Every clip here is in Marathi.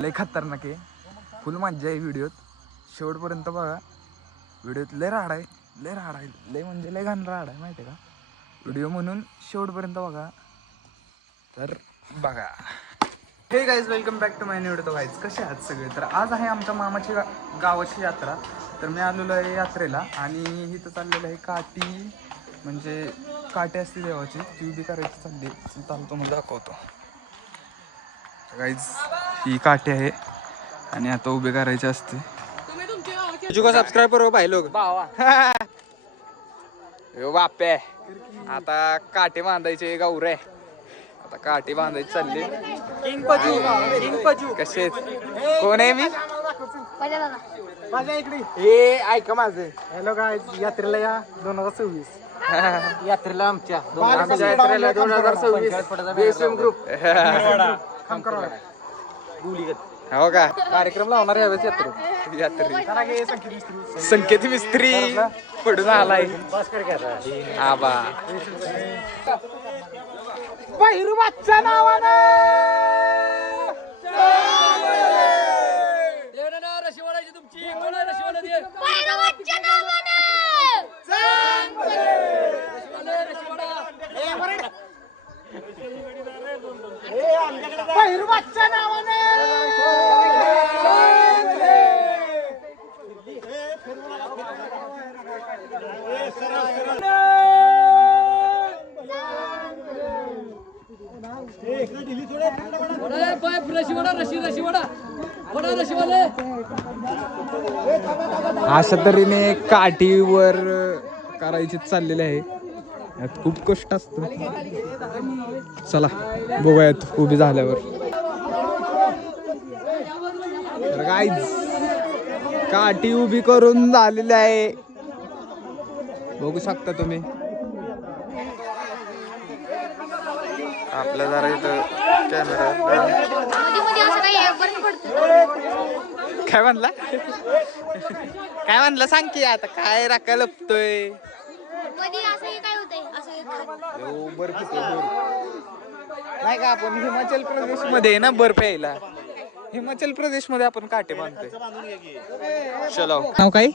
लय खतरनाक आहे, फुल मज्जा आहे व्हिडिओत. शेवटपर्यंत बघा. व्हिडिओत लय राड आहे, लय राड आहे, लय म्हणजे लय घाण राड आहे माहिती आहे का. व्हिडिओ म्हणून शेवटपर्यंत बघा. तर बघा. Hey guys, welcome back to my new video. Guys कसे आहात सगळे. तर आज आहे आमच्या मामाची गावाची यात्रा. तर मी आलेलो आहे यात्रेला आणि इथं चाललेलं आहे काठी, म्हणजे काठी असते देवाची, ती उभी करायची चालली. चालतो मला दाखवतो. गाईज ही काठी आहे आणि आता उभी करायची असते. तुझको सबस्क्राइब करो भाई लोग. यो बापे, आता काठी बांधायचे गौरे. आता काठी बांधायची चालली. कसे कोण आहे मी माझ्या इकडे हे ऐका माझं. हॅलो गाईज, यात्रेला या 2026 यात्रेला आमच्या यात्रेला 2026 बेसम ग्रुप काम करा. हो का. कार्यक्रम लावणार यावेळेस यात्रेत. यात्रे संकेत मिस्त्री पडून आलाय. आबा बाच्या नावानं बाच्या नावानं अशा तऱ्हेने काठीवर करायची चाललेली आहे. यात खूप कष्ट असतं. चला बघूयात उभी झाल्यावर. तर गाईज काठी उभी करून झालेली आहे, बघू शकता तुम्ही. आपल्या जरा इथं कॅमेरा काय म्हणला, काय म्हणला सांग की. आता काय राखा लपतोय. बर्फ नाही का. आपण हिमाचल प्रदेश मध्ये ना बर्फ यायला. हिमाचल प्रदेश मध्ये आपण काटे बांधतोय. चलो. नाव काय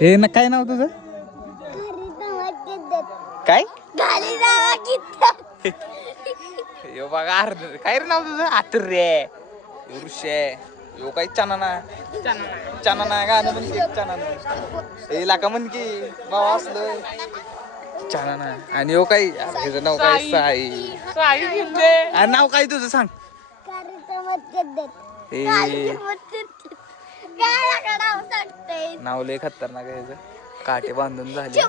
हे ना, काय नाव तुझं काय. यो बघा अर्ध काय रे नाव तुझं. आतुर्य ऋषे यो काय चनाना चनाना गाणं म्हणते. चनाना इलाका म्हण की भाव असलं चनाना. आणि यो काय ह्याचं नाव काय. साई. नाव काय तुझं सांग. नाव लय खतरनाक आहे ह्याचं. काटे बांधून झाले.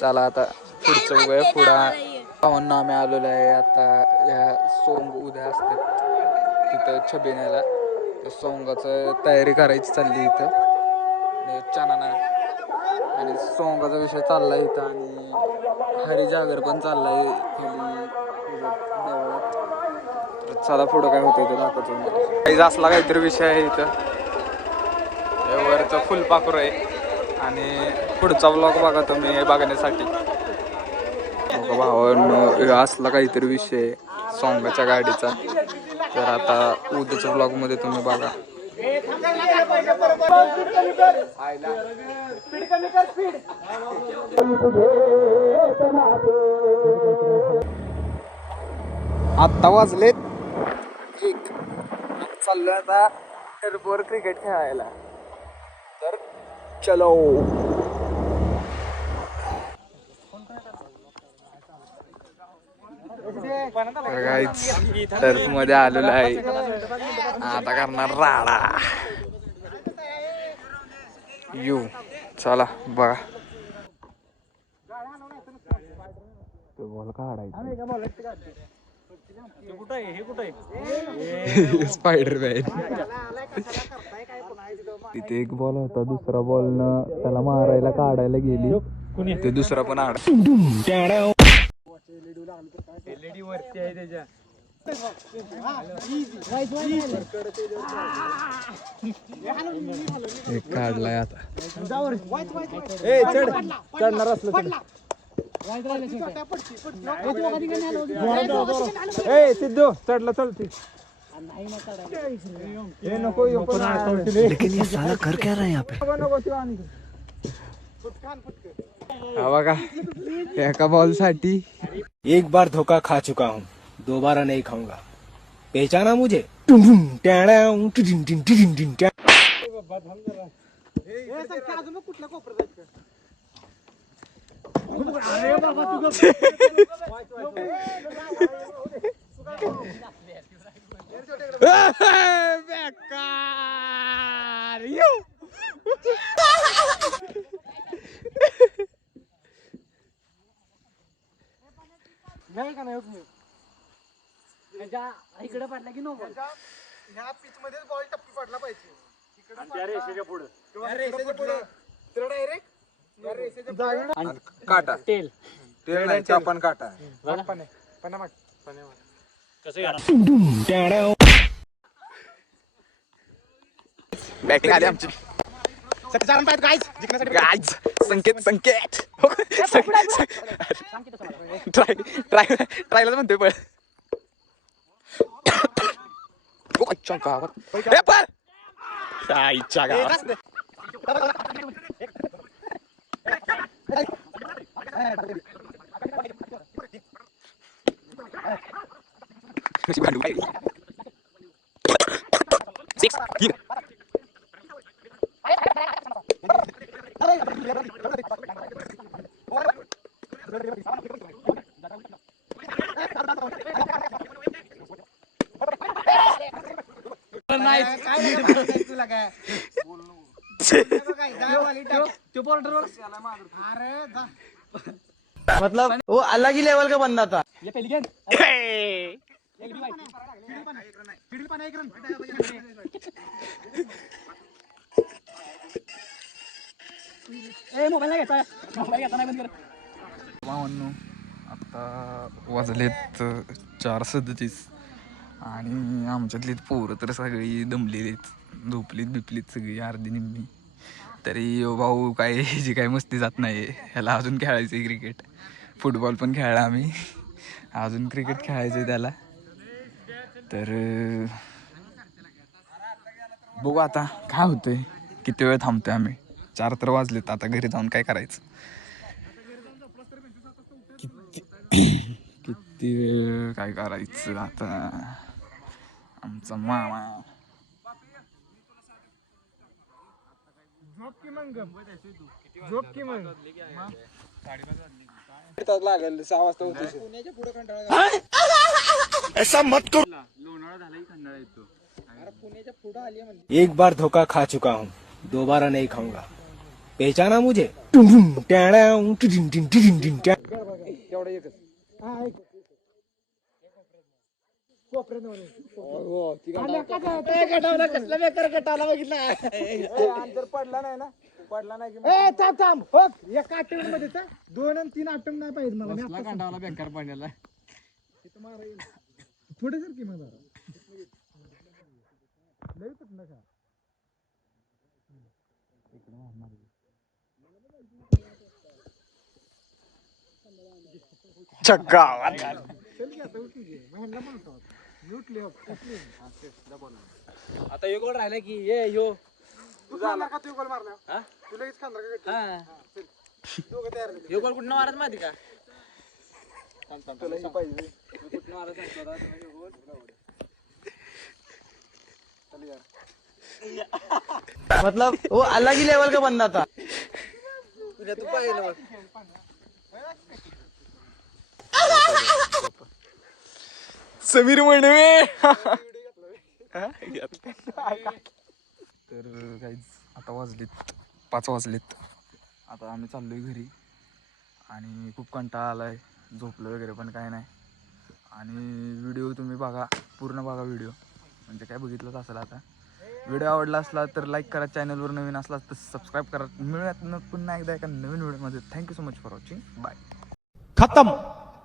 चला आता पुढचं बघूया. पुढं आम्ही आलेलो आहे आता. या सोंग उद्या असतात तिथं छबिन्याला. त्या सोंगाचं तयारी करायची चालली इथं. चनाना आणि सोंगाचा विषय चाललाय इथं. आणि हरी जागर पण चाललाय देवळात. चला पुढं काय होतं ते दाखवतो. काही असला काहीतरी विषय आहे इथं. वरचं फुलपाखरू आहे. आणि पुढचा ब्लॉग बघा तुम्ही हे बघण्यासाठी. भावांनो असला काहीतरी विषय सोंगाच्या गाडीचा. तर आता उद्याच्या ब्लॉग मध्ये तुम्ही बघा. आता वाजलेत 1. चाललोय आता टर्फवर क्रिकेट खेळायला. तर चलो. टर्फ मध्ये आलेलो आहे. आता करणार राडा. यू चला बघा. बॉल काढायचा. स्पायडरमॅन. तिथे एक बॉल होता. दुसरा बॉल न त्याला मारायला काढायला गेली. ते दुसरा पण आड. LED वरती आहे त्याच्या. एक काढलाय आता. चढणार असलं सिद्धू चढला चलती. हा बघा एका बॉल साठी एक बार धोखा खा चुका हूँ दोबारा नहीं खाऊंगा पहचाना मुझे इकडे पडला की नो ह्या पिच मध्ये बॉल टप्पी पडला पाहिजे काटा तेल तेल नाही चापण काटा बॅटिंग आली आमची गाईज संकेत ट्रायला म्हणतोय पण आईच्या गावात आईच्या गावात मतलब वो अलग ही लेवल का बंदा था भावांनो आता वाजलेत 4:37 आणि आमच्यातली पोरं तर सगळी दमलेलीत झोपलीत बिपलीत सगळी अर्धी निम्मी तरी भाऊ काय जी काय मस्ती जात नाही ह्याला अजून खेळायचं आहे क्रिकेट फुटबॉल पण खेळला आम्ही अजून क्रिकेट खेळायचं आहे त्याला तर बघू आता काय होतंय किती वेळ थांबतोय आम्ही 4 तर वाजलेत आता घरी जाऊन काय करायचं किती वेळ काय करायचं आता आमचा मामा लागेल 6 वाजता ऐसा मत करो एक बार धोखा खा चुका हूँ दोबारा नहीं खाऊंगा पहचाना मुझे पडला नाही ना पडला नाही की एका अटेम्प्ट मध्ये 2 आणि 3 अटेम्प्ट नाही पाहिजे मला कांडावाला बेकार पाण्याला पुढे सर की मला आता एक गोल राहिला की ये यो तुझा तू गोल मारला तू लगेच खांदा यो गोल कुठं मारत माहिती का मतलब वो अलग ही लेवल का बंदा था तू पाहिलं समीर म्हणवे तर काहीच आता वाजलेत 5 वाजलेत आता आम्ही चाललोय घरी आणि खूप कंटाळा आलाय झोपलं वगैरे पण काय नाही आणि व्हिडिओ तुम्ही बघा पूर्ण बघा व्हिडिओ म्हणजे काय बघितलंच असेल आता व्हिडिओ आवडला असला तर लाईक करा चॅनलवर नवीन असला तर सबस्क्राईब करा मिळूयात पुन्हा एकदा एका नवीन व्हिडिओमध्ये thank you so much for watching bye खत्म